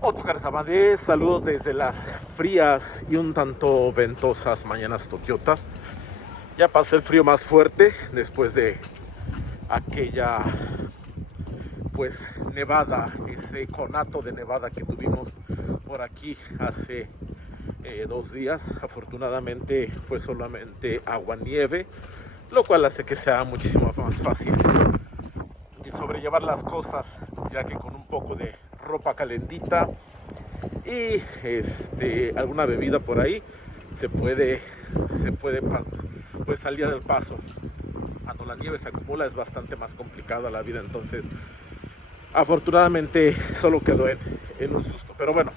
Óscar Samadé, saludos desde las frías y un tanto ventosas mañanas tokiotas. Ya pasé el frío más fuerte después de aquella pues nevada, ese conato de nevada que tuvimos por aquí hace 2 días. Afortunadamente fue solamente agua nieve, lo cual hace que sea muchísimo más fácil de sobrellevar las cosas, ya que con un poco de ropa calentita y alguna bebida por ahí se puede pues salir al paso. Cuando la nieve se acumula es bastante más complicada la vida, entonces afortunadamente solo quedó en un susto. Pero bueno,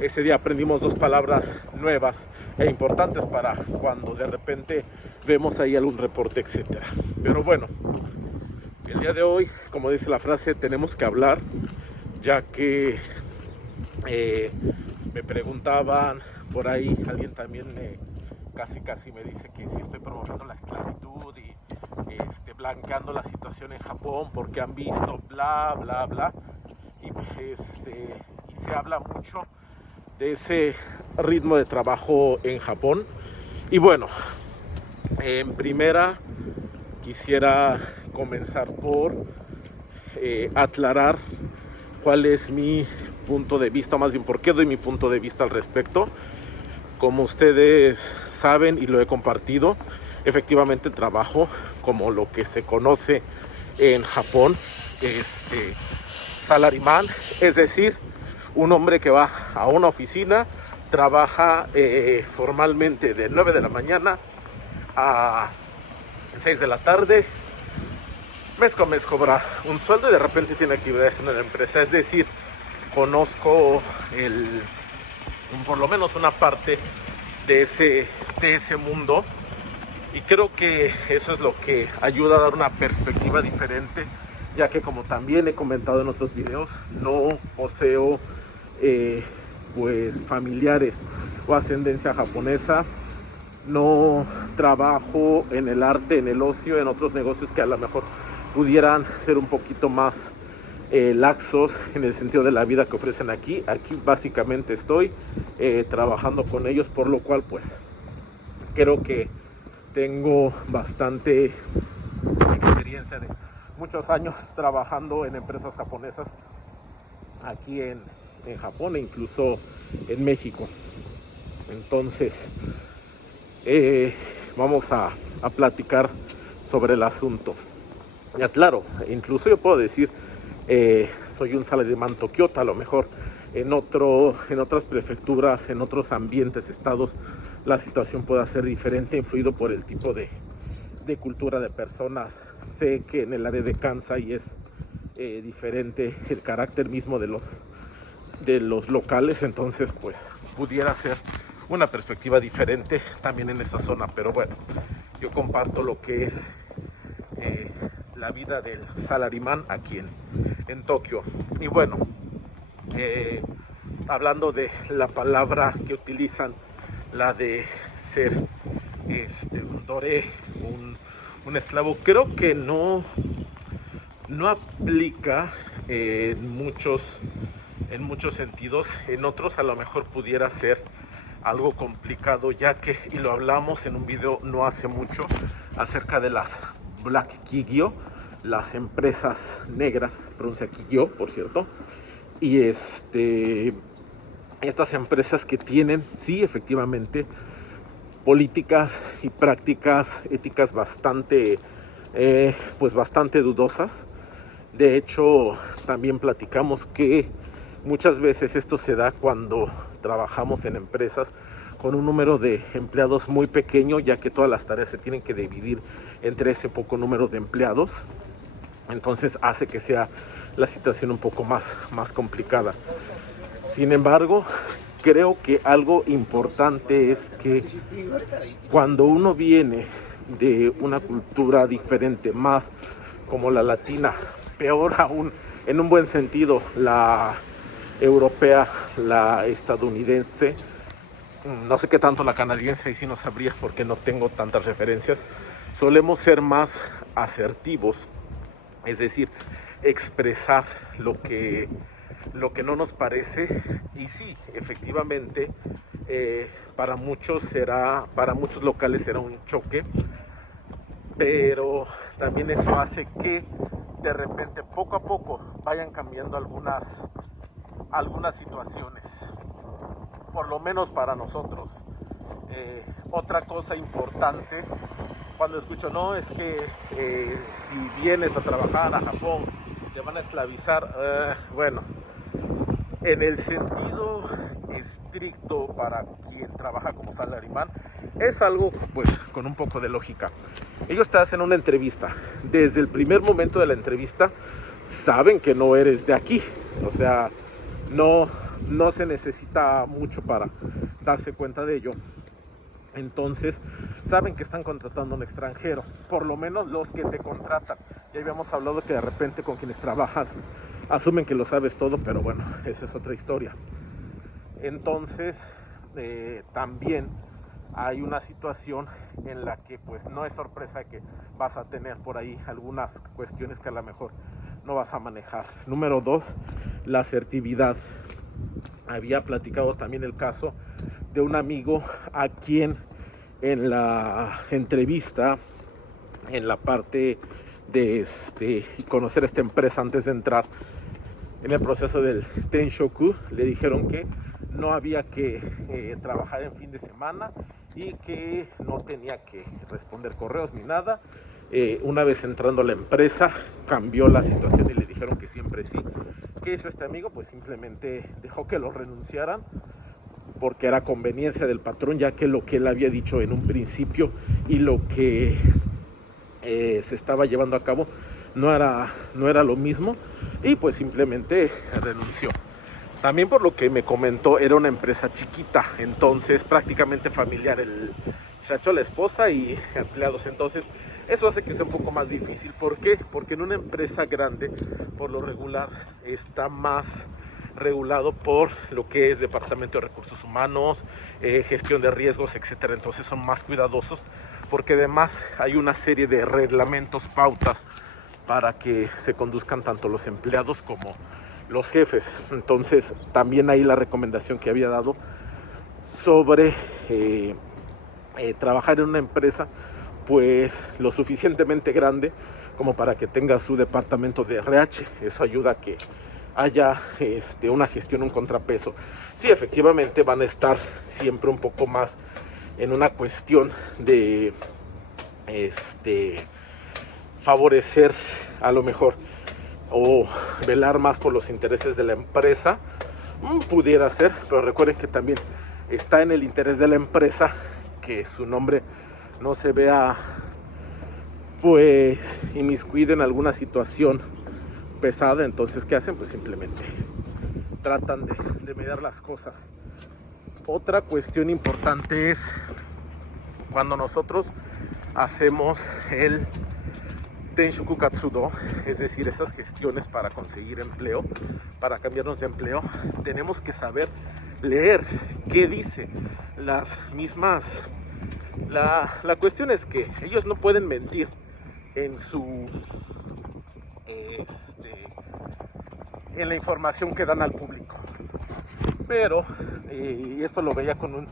ese día aprendimos dos palabras nuevas e importantes para cuando de repente vemos ahí algún reporte, etcétera. Pero bueno, el día de hoy, como dice la frase, tenemos que hablar, ya que me preguntaban por ahí, alguien también casi me dice que si estoy promoviendo la esclavitud y blanqueando la situación en Japón porque han visto bla bla bla y se habla mucho de ese ritmo de trabajo en Japón. Y bueno, en primera quisiera comenzar por aclarar cuál es mi punto de vista, más bien por qué doy mi punto de vista al respecto. Como ustedes saben y lo he compartido, efectivamente trabajo como lo que se conoce en Japón, salaryman, es decir, un hombre que va a una oficina, trabaja formalmente de 9 de la mañana a 6 de la tarde, mes con mes cobra un sueldo y de repente tiene actividades en la empresa. Es decir, conozco por lo menos una parte de ese mundo, y creo que eso es lo que ayuda a dar una perspectiva diferente, ya que, como también he comentado en otros videos, no poseo pues familiares o ascendencia japonesa. No trabajo en el arte, en el ocio, en otros negocios que a lo mejor pudieran ser un poquito más laxos en el sentido de la vida que ofrecen aquí. Aquí básicamente estoy trabajando con ellos, por lo cual pues creo que tengo bastante experiencia de muchos años trabajando en empresas japonesas aquí en Japón e incluso en México. Entonces vamos a platicar sobre el asunto. Ya, claro, incluso yo puedo decir, soy un salaryman tokiota. A lo mejor en otras prefecturas, en otros ambientes, estados, la situación puede ser diferente, influido por el tipo de cultura de personas. Sé que en el área de Kansai es diferente el carácter mismo de los locales, entonces pues pudiera ser una perspectiva diferente también en esa zona. Pero bueno, yo comparto lo que es la vida del salaryman aquí en Tokio. Y bueno, hablando de la palabra que utilizan, la de ser un dore, un esclavo, creo que no aplica en muchos sentidos. En otros a lo mejor pudiera ser algo complicado, ya que, y lo hablamos en un video no hace mucho, acerca de las Black Kigyo, las empresas negras, pronuncia Kigyo, por cierto, y estas empresas que tienen, sí, efectivamente, políticas y prácticas éticas bastante dudosas. De hecho, también platicamos que muchas veces esto se da cuando trabajamos en empresas con un número de empleados muy pequeño, ya que todas las tareas se tienen que dividir entre ese poco número de empleados. Entonces hace que sea la situación un poco más complicada. Sin embargo, creo que algo importante es que cuando uno viene de una cultura diferente, más como la latina, peor aún, en un buen sentido, la europea, la estadounidense, no sé qué tanto la canadiense, y sí no sabría porque no tengo tantas referencias, solemos ser más asertivos, es decir, expresar lo que lo que no nos parece. Y sí, efectivamente, para muchos locales será un choque, pero también eso hace que de repente poco a poco vayan cambiando algunas situaciones, por lo menos para nosotros. Otra cosa importante, cuando escucho, no, es que si vienes a trabajar a Japón te van a esclavizar. Bueno, en el sentido estricto para quien trabaja como salaryman, es algo pues con un poco de lógica. Ellos te hacen una entrevista. Desde el primer momento de la entrevista saben que no eres de aquí. O sea, no se necesita mucho para darse cuenta de ello. Entonces saben que están contratando a un extranjero, por lo menos los que te contratan. Ya habíamos hablado que de repente con quienes trabajas asumen que lo sabes todo, pero bueno, esa es otra historia. Entonces también hay una situación en la que pues no es sorpresa que vas a tener por ahí algunas cuestiones que a lo mejor no vas a manejar. Número 2, la asertividad. Había platicado también el caso de un amigo a quien en la entrevista, en la parte de conocer esta empresa antes de entrar en el proceso del Tenshoku, le dijeron que no había que trabajar en fin de semana y que no tenía que responder correos ni nada. Una vez entrando a la empresa cambió la situación y le dijeron que siempre sí. ¿Qué hizo este amigo? Pues simplemente dejó que lo renunciaran porque era conveniencia del patrón, ya que lo que él había dicho en un principio y lo que se estaba llevando a cabo no era lo mismo, y pues simplemente renunció. También, por lo que me comentó, era una empresa chiquita, entonces prácticamente familiar, el chacho, la esposa y empleados. Entonces eso hace que sea un poco más difícil. ¿Por qué? Porque en una empresa grande, por lo regular, está más regulado por lo que es departamento de recursos humanos, gestión de riesgos, etcétera. Entonces son más cuidadosos, porque además hay una serie de reglamentos, pautas para que se conduzcan tanto los empleados como los jefes. Entonces también ahí la recomendación que había dado sobre trabajar en una empresa pues lo suficientemente grande como para que tenga su departamento de RH. Eso ayuda a que haya una gestión, un contrapeso. Sí, efectivamente van a estar siempre un poco más en una cuestión de favorecer a lo mejor o velar más por los intereses de la empresa, pudiera ser, pero recuerden que también está en el interés de la empresa que su nombre no se vea pues inmiscuido en alguna situación pesada. Entonces, ¿qué hacen? Pues simplemente tratan de mediar las cosas. Otra cuestión importante es cuando nosotros hacemos el Tenshoku Katsudo, es decir, esas gestiones para conseguir empleo, para cambiarnos de empleo, tenemos que saber leer qué dice las mismas. La cuestión es que ellos no pueden mentir en su en la información que dan al público, pero y esto lo veía con un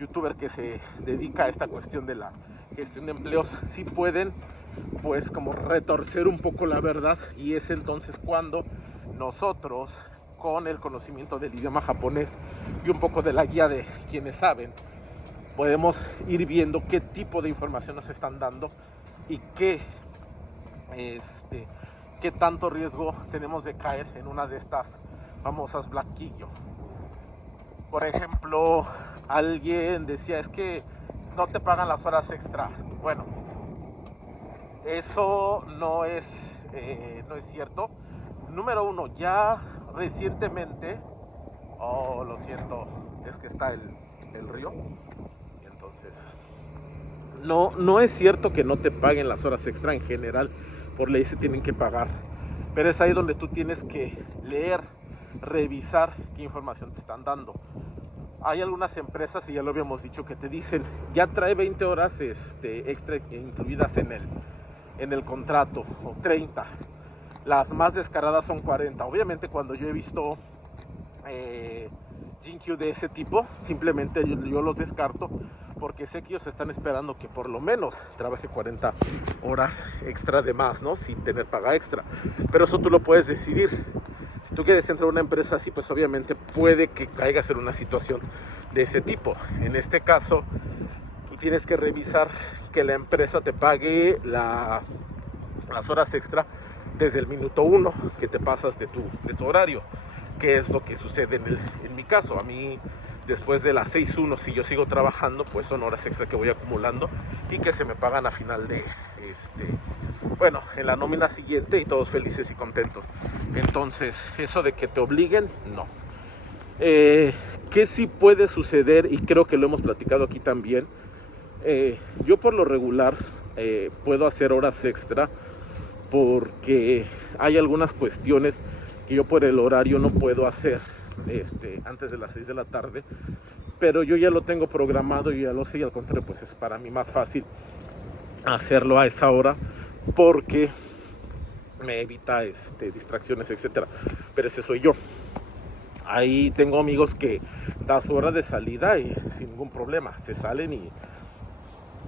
youtuber que se dedica a esta cuestión de la gestión de empleos, sí pueden pues como retorcer un poco la verdad, y es entonces cuando nosotros, con el conocimiento del idioma japonés y un poco de la guía de quienes saben, podemos ir viendo qué tipo de información nos están dando y qué tanto riesgo tenemos de caer en una de estas famosas blanquillo. Por ejemplo, alguien decía, es que no te pagan las horas extra. Bueno, eso no es cierto. Número uno, ya recientemente, lo siento, es que está el río, y entonces no es cierto que no te paguen las horas extra. En general, por ley se tienen que pagar, pero es ahí donde tú tienes que leer, revisar qué información te están dando. Hay algunas empresas, y ya lo habíamos dicho, que te dicen, ya trae 20 horas extra incluidas en el contrato, o 30. Las más descaradas son 40. Obviamente cuando yo he visto GQ de ese tipo, simplemente yo los descarto porque sé que ellos están esperando que por lo menos trabaje 40 horas extra de más, ¿no? Sin tener paga extra. Pero eso tú lo puedes decidir. Si tú quieres entrar a una empresa así, pues obviamente puede que caigas en una situación de ese tipo. En este caso, tú tienes que revisar que la empresa te pague las horas extra desde el minuto 1 que te pasas de tu horario, que es lo que sucede en mi caso. A mí, después de las 6:1, si yo sigo trabajando, pues son horas extra que voy acumulando y que se me pagan a final de bueno, en la nómina siguiente, y todos felices y contentos. Entonces, eso de que te obliguen, no. ¿Qué sí puede suceder? Y creo que lo hemos platicado aquí también. Yo por lo regular puedo hacer horas extra porque hay algunas cuestiones que yo por el horario no puedo hacer antes de las 6 de la tarde, pero yo ya lo tengo programado y ya lo sé, y al contrario, pues es para mí más fácil hacerlo a esa hora porque me evita distracciones, etcétera. Pero ese soy yo. Ahí tengo amigos que da su hora de salida y sin ningún problema se salen, y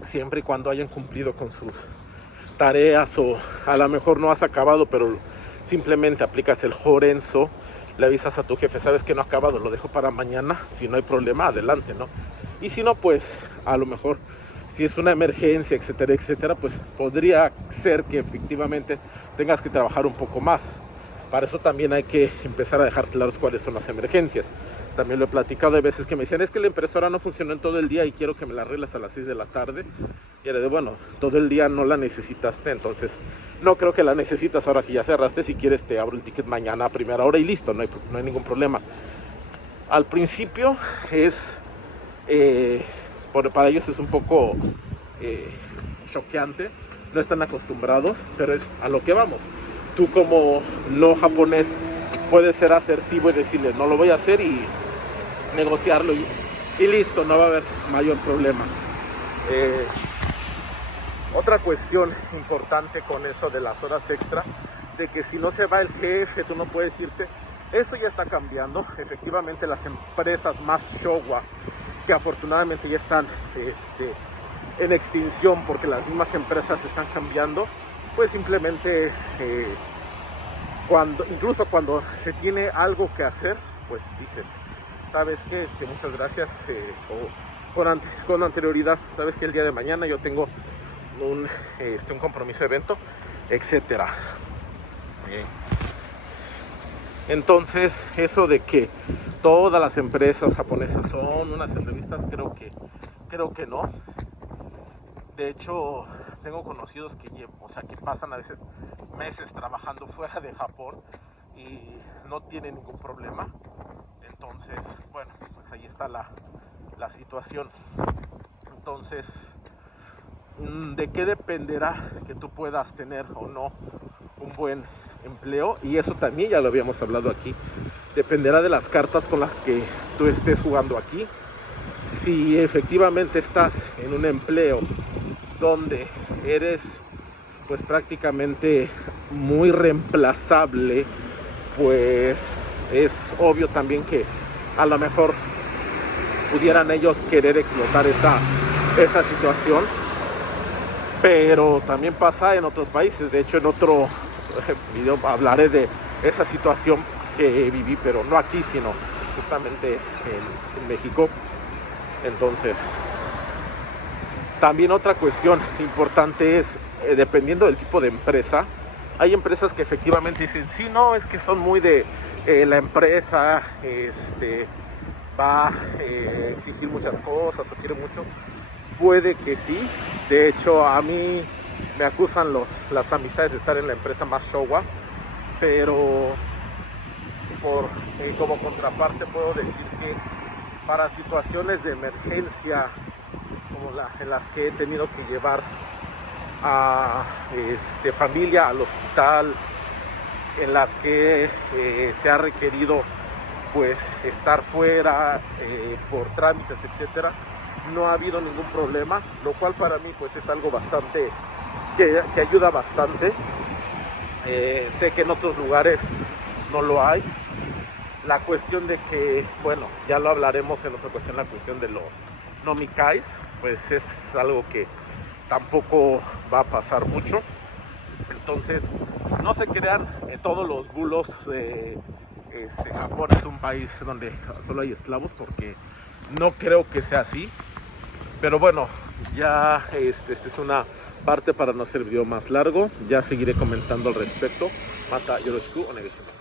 siempre y cuando hayan cumplido con sus tareas, o a lo mejor no has acabado, pero simplemente aplicas el Jorenzo, le avisas a tu jefe, sabes que no he acabado, lo dejo para mañana, si no hay problema, adelante, ¿no? Y si no, pues a lo mejor si es una emergencia, etcétera, etcétera, pues podría ser que efectivamente tengas que trabajar un poco más. Para eso también hay que empezar a dejar claros cuáles son las emergencias. También lo he platicado, hay veces que me dicen, es que la impresora no funcionó en todo el día y quiero que me la arregles a las 6 de la tarde. Y le digo, bueno, todo el día no la necesitaste, entonces no creo que la necesitas ahora que ya cerraste. Si quieres te abro el ticket mañana a primera hora y listo, no hay ningún problema. Al principio para ellos es un poco choqueante, no están acostumbrados, pero es a lo que vamos. Tú como no japonés puedes ser asertivo y decirle, no lo voy a hacer, y negociarlo y listo, no va a haber mayor problema. Otra cuestión importante con eso de las horas extra, de que si no se va el jefe, tú no puedes irte, eso ya está cambiando. Efectivamente, las empresas más Showa, que afortunadamente ya están en extinción porque las mismas empresas están cambiando, pues simplemente incluso cuando se tiene algo que hacer, pues dices, sabes qué, muchas gracias, con anterioridad, sabes que el día de mañana yo tengo un compromiso de evento, etcétera. Entonces, eso de que todas las empresas japonesas son unas entrevistas, creo que no. De hecho, tengo conocidos que pasan a veces meses trabajando fuera de Japón y no tienen ningún problema. Entonces, bueno, pues ahí está la situación. Entonces, ¿de qué dependerá que tú puedas tener o no un buen empleo? Y eso también ya lo habíamos hablado aquí. Dependerá de las cartas con las que tú estés jugando aquí. Si efectivamente estás en un empleo donde eres pues prácticamente muy reemplazable, pues es obvio también que a lo mejor pudieran ellos querer explotar esa situación, pero también pasa en otros países. De hecho, en otro video hablaré de esa situación que viví, pero no aquí, sino justamente en México. Entonces, también otra cuestión importante es, dependiendo del tipo de empresa, hay empresas que efectivamente dicen, sí, no, es que son muy de la empresa va a exigir muchas cosas o quiere mucho. Puede que sí. De hecho, a mí me acusan las amistades de estar en la empresa más Showa, pero como contraparte puedo decir que para situaciones de emergencia como en las que he tenido que llevar a familia al hospital, en las que se ha requerido pues estar fuera por trámites, etcétera, no ha habido ningún problema, lo cual para mí pues es algo bastante que ayuda bastante. Sé que en otros lugares no lo hay. La cuestión de que, bueno, ya lo hablaremos en otra cuestión, la cuestión de los nomikai, pues es algo que tampoco va a pasar mucho. Entonces, no se crean todos los bulos. Japón es un país donde solo hay esclavos, porque no creo que sea así. Pero bueno, ya esta es una parte para no hacer el video más largo. Ya seguiré comentando al respecto. Mata yoroshiku onegai shimasu.